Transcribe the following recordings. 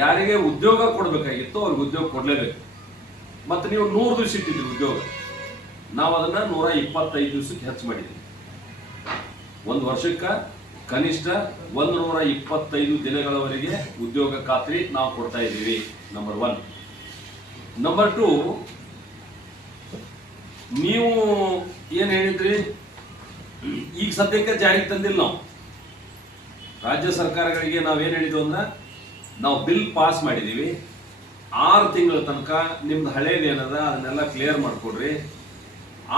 ಯಾರಿಗೆ ಉದ್ಯೋಗ ಕೊಡಬೇಕಾಗಿತ್ತು ಅವ್ರಿಗೆ ಉದ್ಯೋಗ ಕೊಡಲೇಬೇಕು. ಮತ್ತು ನೀವು 100 ದಿವಸ ಇಟ್ಟಿದ್ರಿ ಉದ್ಯೋಗ, ನಾವು ಅದನ್ನು 125 ದಿವಸಕ್ಕೆ ಹೆಚ್ಚು ಮಾಡಿದ್ದೀವಿ. ಒಂದು ವರ್ಷಕ್ಕೆ ಕನಿಷ್ಠ 125 ದಿನಗಳವರೆಗೆ ಉದ್ಯೋಗ ಖಾತ್ರಿ ನಾವು ಕೊಡ್ತಾ ಇದ್ದೀವಿ. ನಂಬರ್ 1. ನಂಬರ್ 2, ನೀವು ಏನು ಹೇಳಿದ್ರಿ, ಈಗ ಸದ್ಯಕ್ಕೆ ಜಾರಿಗೆ ತಂದಿಲ್ಲ. ನಾವು ರಾಜ್ಯ ಸರ್ಕಾರಗಳಿಗೆ ನಾವೇನು ಹೇಳಿದ್ವಿ ಅಂದ್ರೆ, ನಾವು ಬಿಲ್ ಪಾಸ್ ಮಾಡಿದ್ದೀವಿ, 6 ತಿಂಗಳ ತನಕ ನಿಮ್ದು ಹಳೇದು ಏನದ ಅದನ್ನೆಲ್ಲ ಕ್ಲಿಯರ್ ಮಾಡಿಕೊಡ್ರಿ,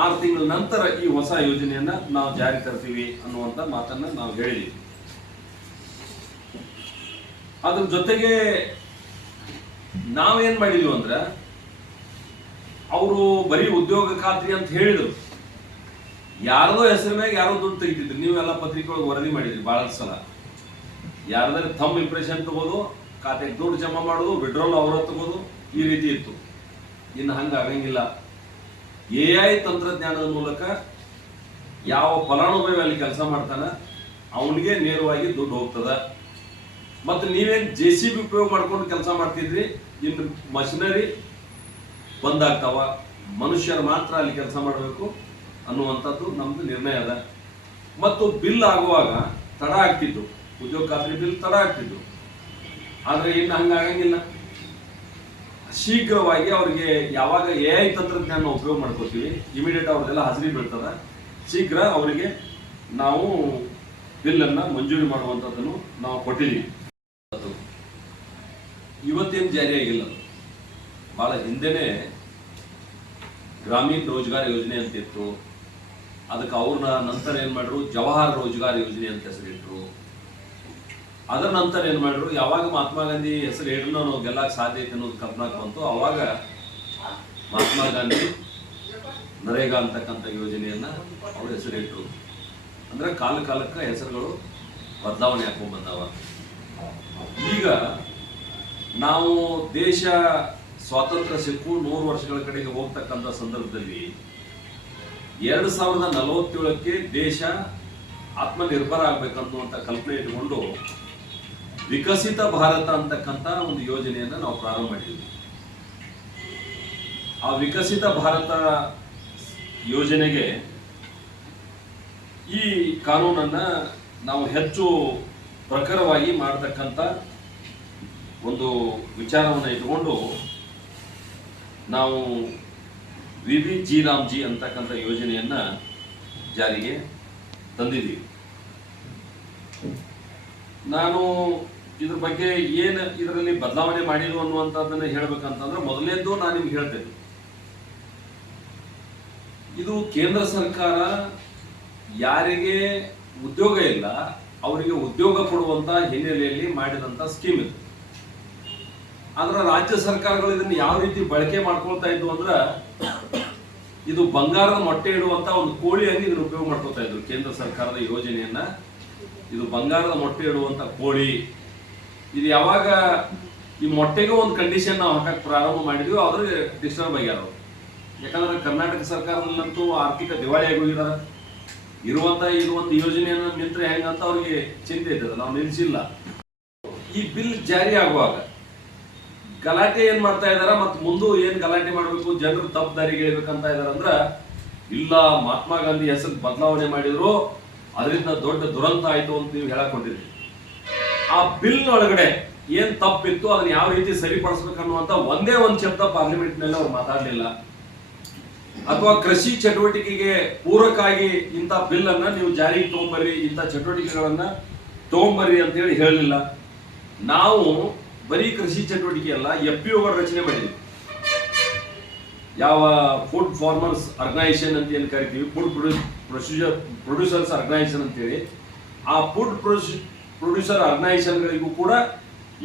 6 ತಿಂಗಳ ನಂತರ ಈ ಹೊಸ ಯೋಜನೆಯನ್ನ ನಾವು ಜಾರಿ ತರ್ತೀವಿ ಅನ್ನುವಂಥ ಮಾತನ್ನ ನಾವು ಹೇಳಿದ್ವಿ. ಅದ್ರ ಜೊತೆಗೆ ನಾವೇನ್ ಮಾಡಿದ್ವಿ ಅಂದ್ರೆ, ಅವರು ಬರೀ ಉದ್ಯೋಗ ಖಾತ್ರಿ ಅಂತ ಹೇಳಿದ್ರು, ಯಾರದೋ ಹೆಸರ ಮ್ಯಾಗ ಯಾರೋ ದುಡ್ಡು ತೆಗಿತಿದ್ರು. ನೀವೆಲ್ಲ ಪತ್ರಿಕೆಯೊಳಗೆ ವರದಿ ಮಾಡಿದ್ರಿ ಬಹಳ ಸಲ. ಯಾರ್ದಾರೆ ಥಂಬ್ ಇಂಪ್ರೆಷನ್ ತಗೋದು, ಖಾತೆಗೆ ದುಡ್ಡು ಜಮಾ ಮಾಡೋದು, ವಿಡ್ರಾಲ್ ಅವರ ತಗೋದು, ಈ ರೀತಿ ಇತ್ತು. ಇನ್ನು ಹಂಗೆ ಆಗಂಗಿಲ್ಲ. AI ತಂತ್ರಜ್ಞಾನದ ಮೂಲಕ ಯಾವ ಫಲಾನುಭವಿ ಅಲ್ಲಿ ಕೆಲಸ ಮಾಡ್ತಾನ ಅವನಿಗೆ ನೇರವಾಗಿ ದುಡ್ಡು ಹೋಗ್ತದ. ಮತ್ತು ನೀವೇನು JCB ಉಪಯೋಗ ಮಾಡ್ಕೊಂಡು ಕೆಲಸ ಮಾಡ್ತಿದ್ರಿ, ಇನ್ನು ಮಷಿನರಿ ಬಂದಾಗ್ತಾವ, ಮನುಷ್ಯರು ಮಾತ್ರ ಅಲ್ಲಿ ಕೆಲಸ ಮಾಡಬೇಕು ಅನ್ನುವಂಥದ್ದು ನಮ್ದು ನಿರ್ಣಯ ಅದ. ಮತ್ತು ಬಿಲ್ ಆಗುವಾಗ ತಡ ಆಗ್ತಿದ್ದು, ಉದ್ಯೋಗ ಖಾತ್ರಿ ಬಿಲ್ ತಡ ಆಗ್ತಿದ್ದು. ಆದರೆ ಇನ್ನು ಹಂಗಾಗಂಗಿಲ್ಲ. ಶೀಘ್ರವಾಗಿ ಅವ್ರಿಗೆ ಯಾವಾಗ AI ತಂತ್ರಜ್ಞಾನ ಉಪಯೋಗ ಮಾಡ್ಕೋತೀವಿ, ಇಮಿಡಿಯೇಟ್ ಅವ್ರದ್ದೆಲ್ಲ ಹಾಜರಿ ಬೀಳ್ತದ. ಶೀಘ್ರ ಅವರಿಗೆ ನಾವು ಬಿಲ್ಲನ್ನು ಮಂಜೂರಿ ಮಾಡುವಂಥದ್ದನ್ನು ನಾವು ಕೊಟ್ಟಿದ್ದೀವಿ. ಇವತ್ತೇನು ಜಾರಿಯಾಗಿಲ್ಲ, ಭಾಳ ಹಿಂದೆನೇ ಗ್ರಾಮೀಣ ರೋಜ್ಗಾರ್ ಯೋಜನೆ ಅಂತಿತ್ತು. ಅದಕ್ಕೆ ಅವ್ರನ್ನ ನಂತರ ಏನು ಮಾಡಿದ್ರು, ಜವಾಹರ್ ರೋಜ್ಗಾರ್ ಯೋಜನೆ ಅಂತ ಹೆಸರಿಟ್ರು. ಅದರ ನಂತರ ಏನು ಮಾಡಿದ್ರು, ಯಾವಾಗ ಮಹಾತ್ಮ ಗಾಂಧಿ ಹೆಸರು ಹೇಳಿದ್ರು ನಾವು ಗೆಲ್ಲಕ್ಕೆ ಸಾಧ್ಯ ಐತೆ ಅನ್ನೋದು ಕಲ್ಪನಾಕ್ ಬಂತು, ಅವಾಗ ಮಹಾತ್ಮ ಗಾಂಧಿ ನರೇಗಾ ಅಂತಕ್ಕಂಥ ಯೋಜನೆಯನ್ನ ಅವ್ರ ಹೆಸರಿಟ್ರು. ಅಂದ್ರೆ ಕಾಲಕ್ಕೆ ಹೆಸರುಗಳು ಬದಲಾವಣೆ ಹಾಕೊಂಡ್ ಬಂದಾವ. ಈಗ ನಾವು ದೇಶ ಸ್ವಾತಂತ್ರ್ಯ ಸಿಕ್ಕು 100 ವರ್ಷಗಳ ಕಡೆಗೆ ಹೋಗ್ತಕ್ಕಂಥ ಸಂದರ್ಭದಲ್ಲಿ 2047ಕ್ಕೆ ದೇಶ ಆತ್ಮನಿರ್ಭರ ಆಗ್ಬೇಕನ್ನುವಂಥ ಕಲ್ಪನೆ ಇಟ್ಟುಕೊಂಡು ವಿಕಸಿತ ಭಾರತ ಅಂತಕ್ಕಂಥ ಒಂದು ಯೋಜನೆಯನ್ನು ನಾವು ಪ್ರಾರಂಭ ಮಾಡಿದ್ವಿ. ಆ ವಿಕಸಿತ ಭಾರತ ಯೋಜನೆಗೆ ಈ ಕಾನೂನನ್ನ ನಾವು ಹೆಚ್ಚು ಪ್ರಖರವಾಗಿ ಮಾಡತಕ್ಕಂಥ ಒಂದು ವಿಚಾರವನ್ನು ಇಟ್ಟುಕೊಂಡು ನಾವು VBG ರಾಮ್ಜಿ ಅಂತಕ್ಕಂಥ ಯೋಜನೆಯನ್ನ ಜಾರಿಗೆ ತಂದಿದ್ದೀವಿ. ನಾನು ಇದ್ರ ಬಗ್ಗೆ ಏನು ಇದರಲ್ಲಿ ಬದಲಾವಣೆ ಮಾಡಿದ್ರು ಅನ್ನುವಂಥದ್ದನ್ನ ಹೇಳ್ಬೇಕಂತಂದ್ರೆ, ಮೊದಲನೇದು ನಾನು ನಿಮ್ಗೆ ಹೇಳ್ತೇನೆ, ಇದು ಕೇಂದ್ರ ಸರ್ಕಾರ ಯಾರಿಗೆ ಉದ್ಯೋಗ ಇಲ್ಲ ಅವರಿಗೆ ಉದ್ಯೋಗ ಕೊಡುವಂತ ಹಿನ್ನೆಲೆಯಲ್ಲಿ ಮಾಡಿದಂತ ಸ್ಕೀಮ್ ಇದು. ಆದ್ರೆ ರಾಜ್ಯ ಸರ್ಕಾರಗಳು ಇದನ್ನ ಯಾವ ರೀತಿ ಬಳಕೆ ಮಾಡ್ಕೊಳ್ತಾ ಇದ್ವು ಅಂದ್ರ, ಇದು ಬಂಗಾರದ ಮೊಟ್ಟೆ ಇಡುವಂತ ಒಂದು ಕೋಳಿ ಹಂಗೆ ಇದನ್ನ ಉಪಯೋಗ ಮಾಡ್ಕೊಳ್ತಾ ಇದ್ರು. ಕೇಂದ್ರ ಸರ್ಕಾರದ ಯೋಜನೆಯನ್ನ ಇದು ಬಂಗಾರದ ಮೊಟ್ಟೆ ಇಡುವಂತ ಕೋಳಿ. ಇದು ಯಾವಾಗ ಈ ಮೊಟ್ಟೆಗೂ ಒಂದು ಕಂಡೀಷನ್ ನಾವು ಹಾಕಕ್ ಪ್ರಾರಂಭ ಮಾಡಿದ್ವಿ, ಅವ್ರಿಗೆ ಡಿಸ್ಟರ್ಬ್ ಆಗ್ಯಾರ. ಯಾಕಂದ್ರೆ ಕರ್ನಾಟಕ ಸರ್ಕಾರದಲ್ಲಂತೂ ಆರ್ಥಿಕ ದಿವಾಳಿ ಆಗೋಗಿದಾರ. ಇದು ಒಂದು ಯೋಜನೆಯನ್ನ ನಿಂತ್ರೆ ಹೆಂಗಂತ ಅವ್ರಿಗೆ ಚಿಂತೆ ಇರ್ತದೆ, ನಾವು ನಿಲ್ಸಿಲ್ಲ. ಈ ಬಿಲ್ ಜಾರಿ ಆಗುವಾಗ ಗಲಾಟೆ ಏನ್ ಮಾಡ್ತಾ ಇದಾರ, ಮತ್ತು ಮುಂದೆ ಏನ್ ಗಲಾಟೆ ಮಾಡ್ಬೇಕು, ಜನರು ತಪ್ಪು ದಾರಿಗೆ ಇಳಿಬೇಕಂತ ಇದಾರ ಅಂದ್ರ, ಇಲ್ಲ ಮಹಾತ್ಮ ಗಾಂಧಿ ಹೆಸರು ಬದಲಾವಣೆ ಮಾಡಿದ್ರು ಅದರಿಂದ ದೊಡ್ಡ ದುರಂತ ಆಯ್ತು ಅಂತ ನೀವು ಹೇಳಕೊಂಡಿದ್ರಿ. ಆ ಬಿಲ್ ಒಳಗಡೆ ಏನ್ ತಪ್ಪಿತ್ತು ಅದನ್ನ ಯಾವ ರೀತಿ ಸರಿಪಡಿಸ್ಬೇಕನ್ನುವಂತ ಒಂದೇ ಒಂದು ಶಬ್ದ ಪಾರ್ಲಿಮೆಂಟ್ ನಲ್ಲಿ ಅವ್ರು ಮಾತಾಡ್ಲಿಲ್ಲ. ಅಥವಾ ಕೃಷಿ ಚಟುವಟಿಕೆಗೆ ಪೂರಕವಾಗಿ ಇಂಥ ಬಿಲ್ ಅನ್ನ ನೀವು ಜಾರಿಗೆ ತಗೊಂಬರ್ರಿ, ಇಂಥ ಚಟುವಟಿಕೆಗಳನ್ನ ತಗೊಂಬರ್ರಿ ಅಂತ ಹೇಳಿ ಹೇಳಲಿಲ್ಲ. ನಾವು ಬರೀ ಕೃಷಿ ಚಟುವಟಿಕೆ ಅಲ್ಲ, FPOಗಳ ರಚನೆ ಮಾಡಿದ್ವಿ. ಯಾವ ಫುಡ್ ಫಾರ್ಮರ್ಸ್ ಆರ್ಗನೈಸೇಷನ್ ಅಂತ ಏನು ಕರಿತೀವಿ, ಫುಡ್ ಪ್ರೊಡ್ಯೂಸರ್ಸ್ ಆರ್ಗನೈಸೇಷನ್ ಅಂತೇಳಿ, ಆ ಫುಡ್ ಪ್ರೊಡ್ಯೂಸರ್ ಆರ್ಗನೈಸೇಷನ್ಗಳಿಗೂ ಕೂಡ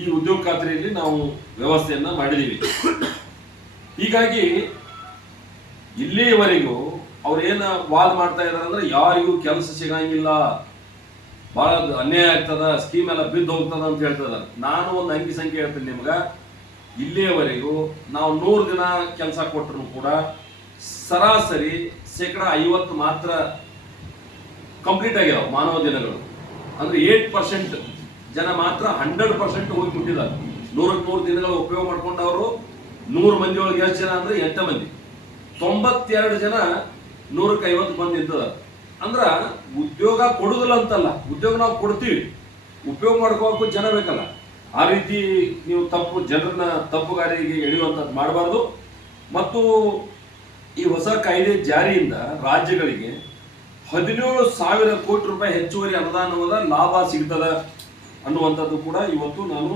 ಈ ಉದ್ಯೋಗ ಖಾತ್ರಿಯಲ್ಲಿ ನಾವು ವ್ಯವಸ್ಥೆಯನ್ನ ಮಾಡಿದೀವಿ. ಹೀಗಾಗಿ ಇಲ್ಲಿಯವರೆಗೂ ಅವ್ರೇನ ವಾದ ಮಾಡ್ತಾ ಇದಾರೆ ಅಂದ್ರೆ, ಯಾರಿಗೂ ಕೆಲಸ ಸಿಗಂಗಿಲ್ಲ, ಬಹಳ ಅನ್ಯಾಯ ಆಗ್ತದ, ಸ್ಕೀಮ್ ಎಲ್ಲ ಬಿದ್ದು ಹೋಗ್ತದ ಅಂತ ಹೇಳ್ತದ. ನಾನು ಒಂದು ಅಂಕಿ ಸಂಖ್ಯೆ ಹೇಳ್ತೀನಿ ನಿಮ್ಗ, ಇಲ್ಲಿಯವರೆಗೂ ನಾವು 100 ದಿನ ಕೆಲಸ ಕೊಟ್ಟರು ಕೂಡ ಸರಾಸರಿ 50% ಮಾತ್ರ ಕಂಪ್ಲೀಟ್ ಆಗ್ಯಾವ ಮಾನವ ದಿನಗಳು. ಅಂದ್ರೆ 8% ಜನ ಮಾತ್ರ 100% ಹೋಗಿ ಮುಟ್ಟಿದ್ದಾರೆ. 100 ದಿನಗಳ ಉಪಯೋಗ ಮಾಡ್ಕೊಂಡವರು 100 ಮಂದಿ ಒಳಗೆ ಎಷ್ಟು ಜನ ಅಂದ್ರೆ 8 ಮಂದಿ, 92 ಜನ 150 ಮಂದಿ ಇರ್ತದ. ಅಂದ್ರ ಉದ್ಯೋಗ ಕೊಡುದಿಲ್ಲ ಅಂತಲ್ಲ, ಉದ್ಯೋಗ ನಾವು ಕೊಡ್ತೀವಿ, ಉಪಯೋಗ ಮಾಡ್ಕೋಬೇಕು ಜನ ಬೇಕಲ್ಲ. ಆ ರೀತಿ ನೀವು ಜನರನ್ನ ತಪ್ಪುಗಾರಿಗೆ ಎಳೆಯುವಂಥದ್ದು ಮಾಡಬಾರ್ದು. ಮತ್ತು ಈ ಹೊಸ ಕಾಯ್ದೆ ಜಾರಿಯಿಂದ ರಾಜ್ಯಗಳಿಗೆ 17,000 ಕೋಟಿ ರೂಪಾಯಿ ಹೆಚ್ಚುವರಿ ಅನುದಾನದ ಲಾಭ ಸಿಗ್ತದ ಅನ್ನುವಂಥದ್ದು ಕೂಡ ಇವತ್ತು ನಾನು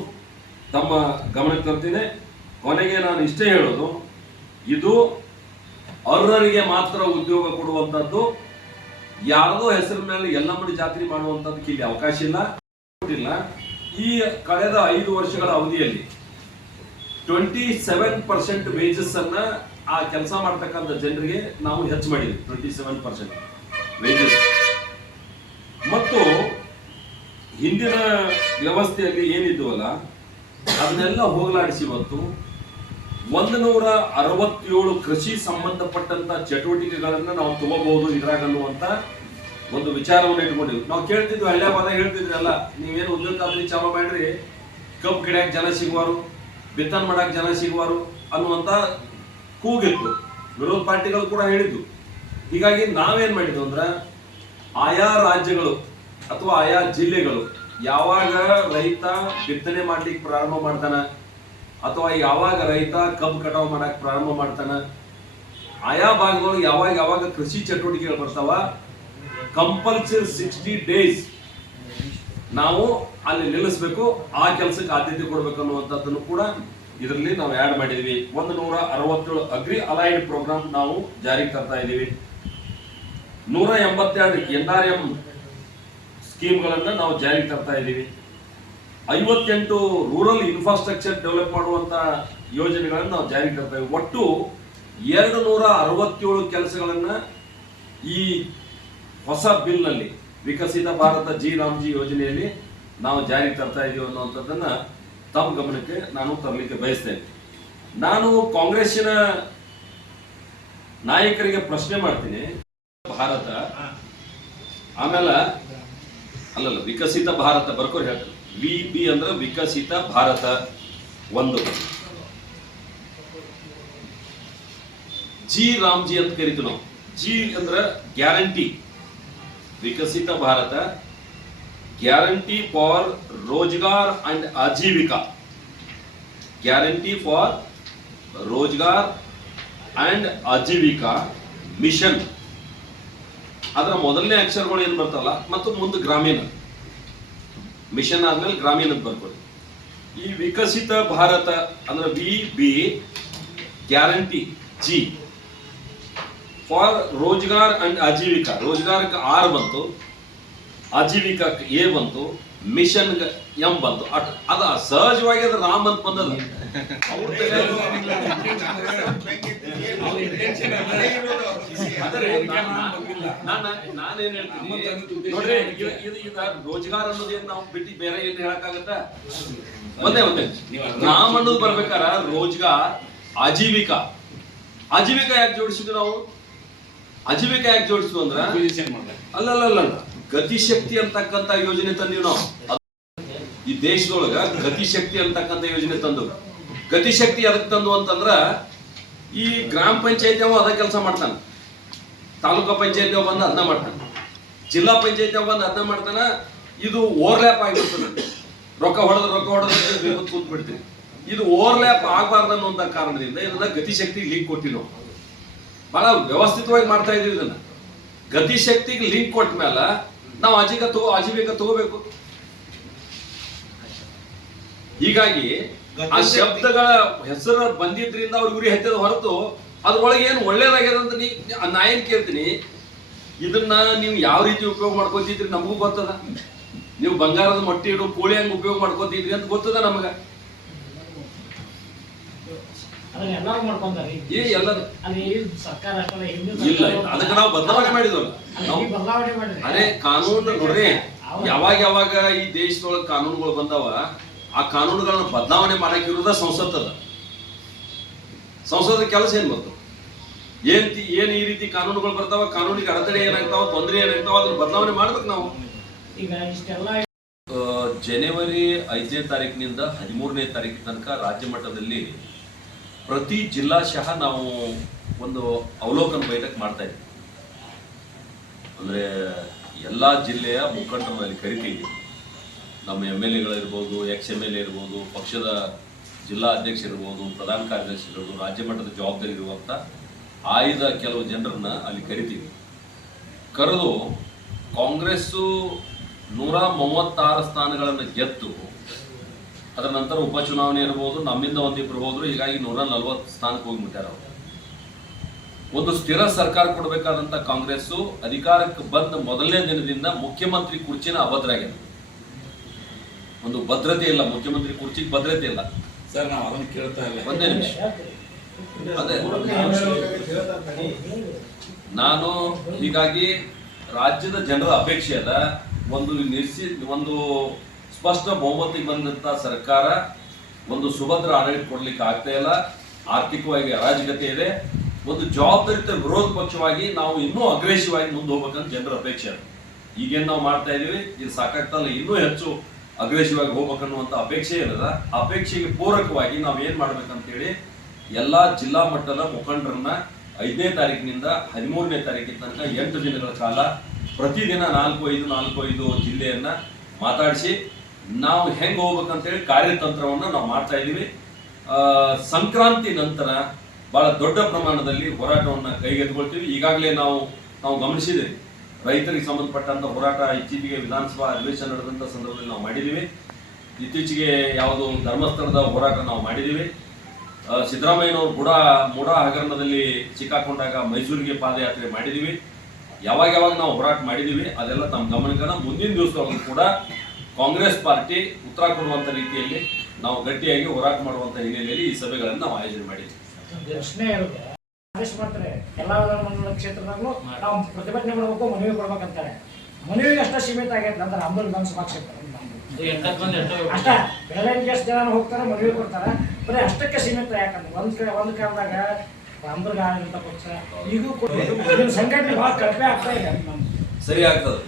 ತಮ್ಮ ಗಮನಕ್ಕೆ ತರ್ತೀನಿ. ಕೊನೆಗೆ ನಾನು ಇಷ್ಟೇ ಹೇಳೋದು, ಇದು ಅರ್ಹರಿಗೆ ಮಾತ್ರ ಉದ್ಯೋಗ ಕೊಡುವಂಥದ್ದು, ಯಾರದೋ ಹೆಸರಿನ ಮೇಲೆ ಎಲ್ಲಮ್ಮಡಿ ಜಾತ್ರೆ ಮಾಡುವಂಥದ್ದಕ್ಕೆ ಇಲ್ಲಿ ಅವಕಾಶ ಇಲ್ಲ. ಈ ಕಳೆದ 5 ವರ್ಷಗಳ ಅವಧಿಯಲ್ಲಿ 27% ವೇಜಸ್ ಅನ್ನ ಆ ಕೆಲಸ ಮಾಡ್ತಕ್ಕಂಥ ಜನರಿಗೆ ನಾವು ಹೆಚ್ಚು ಮಾಡಿದ್ವಿ. 27% ವೇಜಸ್. ಮತ್ತು ಹಿಂದಿನ ವ್ಯವಸ್ಥೆಯಲ್ಲಿ ಏನಿದ್ವಲ್ಲ ಅದನ್ನೆಲ್ಲ ಹೋಗಲಾಡಿಸಿ ಇವತ್ತು 167 ಕೃಷಿ ಸಂಬಂಧಪಟ್ಟಂತ ಚಟುವಟಿಕೆಗಳನ್ನ ನಾವು ತಗೋಬಹುದು ಇದ್ರಾಗ ಅನ್ನುವಂತ ಒಂದು ವಿಚಾರವನ್ನು ಇಟ್ಕೊಂಡಿದ್ವಿ. ನಾವು ಕೇಳ್ತಿದ್ವಿ, ಹಳ್ಳಿ ಪದ ಹೇಳ್ತಿದ್ರಲ್ಲ, ನೀವೇನು ಉದ್ಯೋಗ ಖಾತ್ರಿ ಚಾಲೂ ಮಾಡ್ರಿ, ಕಬ್ಬು ಗಿಡಕ್ಕೆ ಜನ ಸಿಗುವಾರು, ಬಿತ್ತನೆ ಮಾಡಕ್ ಜನ ಸಿಗುವಾರು ಅನ್ನುವಂತ ಕೂಗಿತ್ತು. ವಿರೋಧ ಪಾರ್ಟಿಗಳು ಕೂಡ ಹೇಳಿದ್ದು. ಹೀಗಾಗಿ ನಾವೇನ್ ಮಾಡಿದ್ವು ಅಂದ್ರೆ, ಆಯಾ ರಾಜ್ಯಗಳು ಅಥವಾ ಆಯಾ ಜಿಲ್ಲೆಗಳು ಯಾವಾಗ ರೈತ ಬಿತ್ತನೆ ಮಾಡ್ಲಿಕ್ಕೆ ಪ್ರಾರಂಭ ಮಾಡ್ತಾನ ಅಥವಾ ಯಾವಾಗ ರೈತ ಕಬ್ಬು ಕಟಾವು ಮಾಡಕ್ ಪ್ರಾರಂಭ ಮಾಡ್ತಾನ, ಆಯಾ ಭಾಗಗಳು ಯಾವಾಗ ಕೃಷಿ ಚಟುವಟಿಕೆಗಳು ಬರ್ತಾವ, ಕಂಪಲ್ಸರಿ 60 ಡೇಸ್ ನಾವು ಅಲ್ಲಿ ನಿಲ್ಲಿಸಬೇಕು, ಆ ಕೆಲಸಕ್ಕೆ ಆದ್ಯತೆ ಕೊಡಬೇಕು ಅನ್ನುವಂಥದ್ದನ್ನು ಕೂಡ ಇದರಲ್ಲಿ ನಾವು ಆ್ಯಡ್ ಮಾಡಿದೀವಿ. 167 ಅಗ್ರಿ ಅಲೈಡ್ ಪ್ರೋಗ್ರಾಮ್ ನಾವು ಜಾರಿಗೆ ತರ್ತಾ ಇದ್ದೀವಿ. 182 NRM ಸ್ಕೀಮ್ಗಳನ್ನ ನಾವು ಜಾರಿಗೆ ತರ್ತಾ ಇದ್ದೀವಿ. 58 ರೂರಲ್ ಇನ್ಫ್ರಾಸ್ಟ್ರಕ್ಚರ್ ಡೆವಲಪ್ ಮಾಡುವಂತ ಯೋಜನೆಗಳನ್ನು ನಾವು ಜಾರಿಗೆ ತರ್ತಾ ಇದ್ದೀವಿ. ಒಟ್ಟು 267 ಕೆಲಸಗಳನ್ನ ಈ ಹೊಸ ಬಿಲ್ ನಲ್ಲಿ ವಿಕಸಿತ ಭಾರತ ರಾಮ್ಜಿ ಯೋಜನೆಯಲ್ಲಿ ನಾವು ಜಾರಿಗೆ ತರ್ತಾ ಇದೀವಿ ಅನ್ನುವಂಥದ್ದನ್ನ ತಮ್ಮ ಗಮನಕ್ಕೆ ನಾನು ತರಲಿಕ್ಕೆ ಬಯಸ್ತೇನೆ. ನಾನು ಕಾಂಗ್ರೆಸ್ಸಿನ ನಾಯಕರಿಗೆ ಪ್ರಶ್ನೆ ಮಾಡ್ತೀನಿ. ಭಾರತ ಆಮೇಲೆ ಅಲ್ಲಲ್ಲ ವಿಕಸಿತ ಭಾರತ ಬರ್ಕೋರಿ ಹೇಳ್ತಾರೆ. VB ಅಂದ್ರೆ ವಿಕಸಿತ ಭಾರತ 1, ರಾಮ್ಜಿ ಅಂತ ಕರಿತೀವಿ ನಾವು. ಜಿ ಅಂದ್ರೆ guarantee, Viksit Bharat guarantee for Rozgar and Ajeevika, guarantee for Rozgar and Ajeevika mission. ಅದರ ಮೊದಲನೇ ಅಕ್ಷರಗಳು ಏನ್ ಬರ್ತಲ್ಲ ಮತ್ತು ಮುಂದೆ ಗ್ರಾಮೀಣ ಮಿಷನ್ ಆದ್ಮೇಲೆ ಗ್ರಾಮೀಣ ಬರ್ಕೊಳ್ಳಿ. ಈ ವಿಕಸಿತ ಭಾರತ ಅಂದ್ರೆ VB guarantee G for Rozgar and Ajeevika. ರೋಜ್ಗಾರಕ್ಕೆ R ಬಂತು, ಆಜೀವಿಕಕ್ಕೆ A ಬಂತು, ಮಿಷನ್ M ಬಂತು. ಅದ ಸಹಜವಾಗಿ ಅದ ರಾಮ್ ಅಂತ ಬಂದದ. ನಾನೇನ್ ಹೇಳ್ತೀನಿ ನೋಡ್ರಿ, ರೋಜ್ಗಾರ್ ಅನ್ನೋದೇನು ನಾವು ಬಿಟ್ಟು ಬೇರೆ ಏನು ಹೇಳಕ್ಕಾಗತ್ತ? ಒಂದೇ ರಾಮ್ ಅನ್ನೋದು ಬರ್ಬೇಕಾರ ರೋಜ್ಗಾರ್ ಆಜೀವಿಕಾ. ಆಜೀವಿಕಾ ಯಾಕೆ ಜೋಡಿಸಿದ್ವಿ ನಾವು? ಆಜೀವಿಕಾ ಯಾಕೆ ಜೋಡಿಸಿದ್ವು ಅಂದ್ರ ಅಲ್ಲಲ್ಲ ಗತಿಶಕ್ತಿ ಅಂತಕ್ಕಂತ ಯೋಜನೆ ತಂದಿವಿ ನಾವು. ಈ ದೇಶದೊಳಗ ಗತಿಶಕ್ತಿ ಅಂತಕ್ಕಂಥ ಯೋಜನೆ ತಂದು. ಗತಿಶಕ್ತಿ ಅದಕ್ಕೆ ತಂದು ಅಂತಂದ್ರ, ಈ ಗ್ರಾಮ ಪಂಚಾಯತಿ ಅವ ಅದ ಕೆಲಸ ಮಾಡ್ತಾನ, ತಾಲೂಕಾ ಪಂಚಾಯತಿ ಬಂದು ಅದನ್ನ ಮಾಡ್ತಾನ, ಜಿಲ್ಲಾ ಪಂಚಾಯತಿ ಬಂದು ಅದನ್ನ ಮಾಡ್ತಾನ. ಇದು ಓವರ್ಲ್ಯಾಪ್ ಆಗಿರ್ತದೆ. ರೊಕ್ಕ ಹೊಡೆದ್ರೆ ಕೂತ್ ಬಿಡ್ತೀವಿ. ಇದು ಓವರ್ಲ್ಯಾಪ್ ಆಗಬಾರ್ದು ಅನ್ನುವಂತ ಕಾರಣದಿಂದ ಇದನ್ನ ಗತಿಶಕ್ತಿ ಲಿಂಕ್ ಕೊಟ್ಟಿವಿ ನಾವು. ಬಹಳ ವ್ಯವಸ್ಥಿತವಾಗಿ ಮಾಡ್ತಾ ಇದೀವಿ ಇದನ್ನ. ಗತಿಶಕ್ತಿಗೆ ಲಿಂಕ್ ಕೊಟ್ಟ ಮೇಲೆ ನಾವು ಆಜೀವಿಕ ತಗೋಬೇಕು. ಹೀಗಾಗಿ ಆ ಶಬ್ದಗಳ ಹೆಸರು ಬಂದಿದ್ರಿಂದ ಅವ್ರು ಗುರಿ ಹತ್ತದ ಹೊರತು ಅದ್ರೊಳಗೆ ಏನು ಒಳ್ಳೇದಾಗ್ಯದ ಅಂತ ನಾ ಏನ್ ಕೇಳ್ತೀನಿ, ಇದನ್ನ ನೀವು ಯಾವ ರೀತಿ ಉಪಯೋಗ ಮಾಡ್ಕೋತಿದ್ರಿ ನಮಗೂ ಗೊತ್ತದ. ನೀವು ಬಂಗಾರದ ಮೊಟ್ಟೆ ಇಡು ಕೋಳಿ ಹಂಗ ಉಪಯೋಗ ಮಾಡ್ಕೋತಿದ್ರಿ ಅಂತ ಗೊತ್ತದ ನಮಗ. ಇಲ್ಲ, ಅದಕ್ಕೆ ನಾವು ಬದಲಾವಣೆ ಮಾಡಿದ್ವಲ್ಲ. ಅರೆ ಕಾನೂನು ನೋಡ್ರಿ, ಯಾವಾಗ ಈ ದೇಶದೊಳಗೆ ಕಾನೂನುಗಳು ಬಂದಾವ, ಆ ಕಾನೂನುಗಳನ್ನ ಬದಲಾವಣೆ ಮಾಡಕ್ಕಿರೋದ ಸಂಸತ್ತದ. ಸಂಸದ ಕೆಲಸ ಏನ್ ಗೊತ್ತು? ಏನ್ ಈ ರೀತಿ ಕಾನೂನುಗಳು ಬರ್ತಾವ, ಕಾನೂನಿಗೆ ಅಡೆತಡೆ ಏನಾಗ್ತಾವ, ತೊಂದರೆ ಏನಾಗ್ತಾವ, ಅದನ್ನ ಬದಲಾವಣೆ ಮಾಡ್ಬೇಕು ನಾವು. ಜನವರಿ 5ನೇ ತಾರೀಕಿನಿಂದ 13ನೇ ತಾರೀಕು ತನಕ ರಾಜ್ಯ ಮಟ್ಟದಲ್ಲಿ ಪ್ರತಿ ಜಿಲ್ಲಾಶಃ ನಾವು ಒಂದು ಅವಲೋಕನ ಬೈಠಕ್ ಮಾಡ್ತಾ ಇದ್ದೀವಿ. ಅಂದರೆ ಎಲ್ಲ ಜಿಲ್ಲೆಯ ಮುಖಂಡರಲ್ಲಿ ಕರಿತೀವಿ. ನಮ್ಮ MLAಗಳಿರ್ಬೋದು, ex-MLA ಇರ್ಬೋದು, ಪಕ್ಷದ ಜಿಲ್ಲಾ ಅಧ್ಯಕ್ಷರಿರ್ಬೋದು, ಪ್ರಧಾನ ಕಾರ್ಯದರ್ಶಿ ಇರ್ಬೋದು, ರಾಜ್ಯ ಮಟ್ಟದ ಜವಾಬ್ದಾರಿ ಇರುವಂಥ ಆಯ್ದ ಕೆಲವು ಜನರನ್ನ ಅಲ್ಲಿ ಕರಿತೀವಿ. ಕರೆದು ಕಾಂಗ್ರೆಸ್ಸು 136 ಸ್ಥಾನಗಳನ್ನು ಗೆದ್ದು ಅದರ ನಂತರ ಉಪಚುನಾವಣೆ ಇರ್ಬೋದು, ನಮ್ಮಿಂದ ಒಂದಿಬ್ಬರು ಹೋದ್ರು, ಹೀಗಾಗಿ 140 ಸ್ಥಾನಕ್ಕೆ ಹೋಗ್ಬಿಟ್ಟಾರ. ಒಂದು ಸ್ಥಿರ ಸರ್ಕಾರ ಕೊಡಬೇಕಾದಂಥ ಕಾಂಗ್ರೆಸ್ಸು ಅಧಿಕಾರಕ್ಕೆ ಬಂದ ಮೊದಲನೇ ದಿನದಿಂದ ಮುಖ್ಯಮಂತ್ರಿ ಕುರ್ಚಿನ ಅಭದ್ರ ಆಗಿದೆ. ಒಂದು ಭದ್ರತೆ ಇಲ್ಲ, ಮುಖ್ಯಮಂತ್ರಿ ಕುರ್ಚಿಗೆ ಭದ್ರತೆ ಇಲ್ಲ. ಸರ್ ನಾವು ಅದನ್ನು ಕೇಳ್ತಾ ಇಲ್ಲ, ಒಂದೇ ನಿಮಿಷ. ಅದೇ ನಾನು ಹೀಗಾಗಿ ರಾಜ್ಯದ ಜನರ ಅಪೇಕ್ಷೆ ಅದ ಒಂದು ಸ್ಪಷ್ಟ ಬಹುಮತಿಗೆ ಬಂದಂತ ಸರ್ಕಾರ ಒಂದು ಸುಭದ್ರ ಆಡಳಿತ ಕೊಡ್ಲಿಕ್ಕೆ ಆಗ್ತಾ ಇಲ್ಲ. ಆರ್ಥಿಕವಾಗಿ ಅರಾಜಕತೆ ಇದೆ. ಒಂದು ಜವಾಬ್ದಾರಿತ ವಿರೋಧ ಪಕ್ಷವಾಗಿ ನಾವು ಇನ್ನೂ ಅಗ್ರೆಸಿವ್ ಆಗಿ ಮುಂದೆ ಹೋಗ್ಬೇಕಂತ ಜನರ ಅಪೇಕ್ಷೆ ಅದ. ಈಗೇನು ನಾವು ಮಾಡ್ತಾ ಇದೀವಿ ಇದು ಸಾಕಾಗ್ತಲ್ಲ, ಇನ್ನೂ ಹೆಚ್ಚು ಅಗ್ರೆಸಿವ್ ಆಗಿ ಹೋಗ್ಬೇಕನ್ನುವಂತ ಅಪೇಕ್ಷೆ ಇಲ್ಲದ. ಅಪೇಕ್ಷೆಗೆ ಪೂರಕವಾಗಿ ನಾವು ಏನ್ ಮಾಡ್ಬೇಕಂತೇಳಿ ಎಲ್ಲಾ ಜಿಲ್ಲಾ ಮಟ್ಟದ ಮುಖಂಡರನ್ನ 5ನೇ ತಾರೀಕಿನಿಂದ 13ನೇ ತಾರೀಕಿನ ತನಕ 8 ದಿನಗಳ ಕಾಲ ಪ್ರತಿದಿನ 4-5 ಜಿಲ್ಲೆಯನ್ನ ಮಾತಾಡಿಸಿ ನಾವು ಹೆಂಗೆ ಹೋಗ್ಬೇಕಂತೇಳಿ ಕಾರ್ಯತಂತ್ರವನ್ನು ನಾವು ಮಾಡ್ತಾ ಇದ್ದೀವಿ. ಸಂಕ್ರಾಂತಿ ನಂತರ ಬಹಳ ದೊಡ್ಡ ಪ್ರಮಾಣದಲ್ಲಿ ಹೋರಾಟವನ್ನು ಕೈಗೆತ್ತಿಕೊಳ್ತೀವಿ. ಈಗಾಗಲೇ ನಾವು ಗಮನಿಸಿದ್ದೀವಿ, ರೈತರಿಗೆ ಸಂಬಂಧಪಟ್ಟಂತ ಹೋರಾಟ ಇತ್ತೀಚೆಗೆ ವಿಧಾನಸಭಾ ಅಧಿವೇಶನ ನಡೆದಂಥ ಸಂದರ್ಭದಲ್ಲಿ ನಾವು ಮಾಡಿದ್ದೀವಿ. ಇತ್ತೀಚೆಗೆ ಯಾವುದು ಧರ್ಮಸ್ಥಳದ ಹೋರಾಟ ನಾವು ಮಾಡಿದ್ದೀವಿ. ಸಿದ್ದರಾಮಯ್ಯನವರು ಮೂಡ ಹಗರಣದಲ್ಲಿ ಸಿಕ್ಕಾಕೊಂಡಾಗ ಮೈಸೂರಿಗೆ ಪಾದಯಾತ್ರೆ ಮಾಡಿದ್ದೀವಿ. ಯಾವಾಗ ನಾವು ಹೋರಾಟ ಮಾಡಿದ್ದೀವಿ ಅದೆಲ್ಲ ತಮ್ಮ ಗಮನಕ್ಕೆ ಮುಂದಿನ ದಿವಸದೊಳಗೂ ಕೂಡ ಕಾಂಗ್ರೆಸ್ ಪಾರ್ಟಿ ಉತ್ತರ ಕೊಡುವಂಥ ರೀತಿಯಲ್ಲಿ ನಾವು ಗಟ್ಟಿಯಾಗಿ ಹೋರಾಟ ಮಾಡುವಂಥ ಹಿನ್ನೆಲೆಯಲ್ಲಿ ಈ ಸಭೆಗಳನ್ನು ನಾವು ಆಯೋಜನೆ ಮಾಡಿದ್ದೀವಿ. ಎಲ್ಲ ಕ್ಷೇತ್ರದಾಗೂ ನಾವು ಪ್ರತಿಭಟನೆ ಮಾಡಬೇಕು, ಮನವಿ ಕೊಡ್ಬೇಕಂತಾರೆ. ಮನವಿಗೆ ಅಷ್ಟೇ ಸೀಮಿತ ಆಗೈತೆ. ನಂತರ ಅಂಬಲ್ ವಿಧಾನಸಭಾ ಕ್ಷೇತ್ರ ಅಷ್ಟ ಬೆಳವಣಿಗೆ ಎಷ್ಟು ಜನ ಹೋಗ್ತಾರೆ, ಮನವಿ ಕೊಡ್ತಾರೆ. ಬರೀ ಅಷ್ಟಕ್ಕೆ ಸೀಮಿತ. ಯಾಕಂದ್ರೆ ಒಂದ್ ಕಾಲದಾಗ ಅಂಬರ್ಗ ಆಗಿರುವಂತ ಪಕ್ಷ ಈಗೂ ಸಂಘಟನೆ ಬಹಳ ಕಡಿಮೆ ಆಗ್ತಾ ಇದೆ. ಸರಿ ಆಗ್ತದೆ.